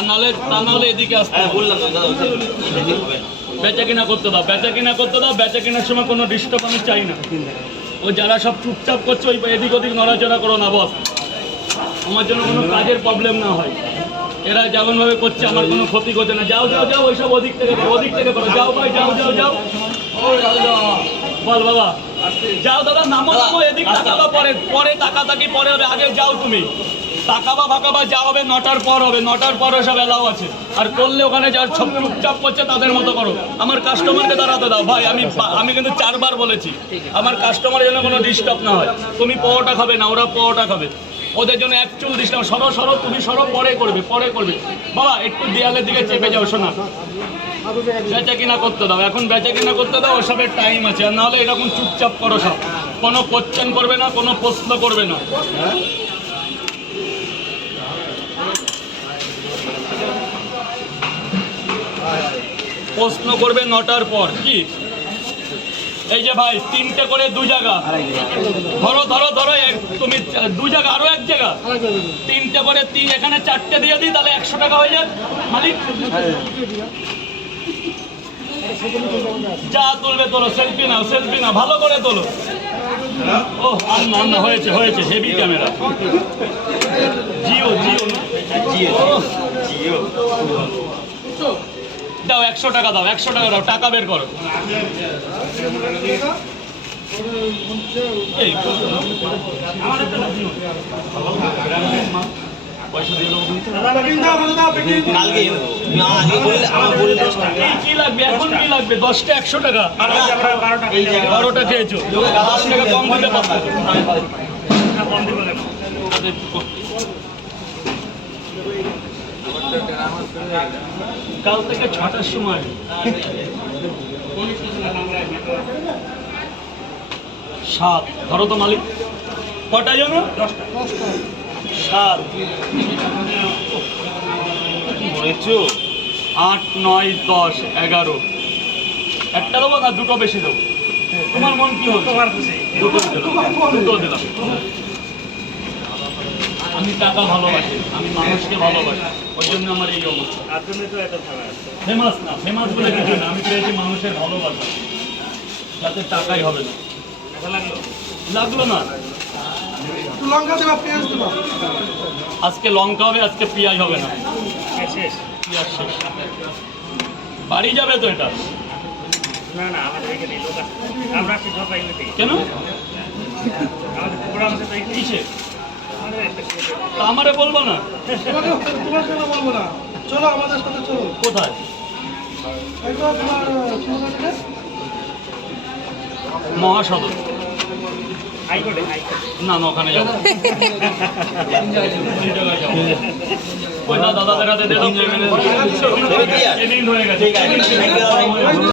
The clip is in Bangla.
আর নাহলে এদিকে আসতে বললাম বেচা কিনা করতে দাও, বেচা কিনা করতে দাও। বেচা কেনার সময় কোনো ডিস্টার্ব আমি চাই না। ও যারা সব চুপচাপ করছে ওই এদিক ওদিক নড়াচড়া করো না বস, আমার জন্য কোনো কাজের প্রবলেম না হয়। এরা যেমনভাবে করছে আমার কোনো ক্ষতি করছে না। যাও যাও যাও, ওইসব ওদিক থেকে করো। যাও ভাই, যাও যাও যাও। বল বাবা, যাও দাদা, নামো নামো, এদিক তাকাবা, পরে তাকাতাকি পরে হবে, আগে যাও তুমি। তাকাবা ফাঁকাবা যা হবে 9টার পর হবে, 9টার পর সব এলাও আছে। আর করলে ওখানে যার সব চুপচাপ করছে তাদের মতো করো। আমার কাস্টমারকে দাঁড়াতে দাও ভাই। আমি কিন্তু 4 বার বলেছি আমার কাস্টমারের জন্য কোনো ডিস্টার্ব না হয়। তুমি পরোটা খাবে না, ওরা পরোটা খাবে, ওদের জন্য এক চুল দিস না। সরো তুমি সরো, পরে করবে বাবা। একটু দেয়ালের দিকে চেপে যাও শোনা। বেচা কিনা করতে দাও, এখন বেচা কিনা করতে দাও, ওসবের টাইম আছে। আর নাহলে এরকম চুপচাপ করো সব, কোনো কোশ্চেন করবে না, কোনো প্রশ্ন করবে না। প্রশ্ন করবে 9টার পর। কি এই যে ভাই 3টে করে 2 জায়গা ধরো, তুমি 2 জায়গা আরো 1 জায়গা, 3টে করে 3, এখানে 4টে দিয়ে দিই, তাহলে 100 টাকা হয়ে যাক মালিক। যা তুলবে তোলো, সেলফি নাও, ভালো করে তোলো। ও আন্না হয়েছে হেভি ক্যামেরা। জিও দাও, 100 টাকা দাও, 100 টাকা দাও, টাকা বের করো। কি লাগবে এখন? কি লাগবে? 10টা 100 টাকা, 12টা খেয়েছো, 10 টাকা কম দিতে পারতো। কাল থেকে 6টার সময় 7 ধরো তো মালিক। কটা জানো? 7 8 9 10 11। একটা দেবো না দুটো বেশি দেবো? তোমার মন কি হচ্ছে? দুটো দিলাম। আমি টাকা ভালোবাসি, আমি মানুষকে ভালোবাসি, ওই জন্য আমার এই অবস্থা। ফেমাস না, ফেমাস বলে কিছু না, আমি পেয়েছি মানুষের ভালোবাসা, যাতে টাকাই হবে না। লাগলো না? আজকে লঙ্কা হবে, আজকে পেঁয়াজ হবে না। পেঁয়াজ শেষ। বাড়ি যাবে তো এটা? কেন? কিসে? আমারে বলবো না? চলো আমাদের সাথে চলো। কোথায়? মহাসদর। না ওখানে যাবো। দাদাদের হাতে দিয়ে দাও, পেমেন্ট হয়ে গেছে।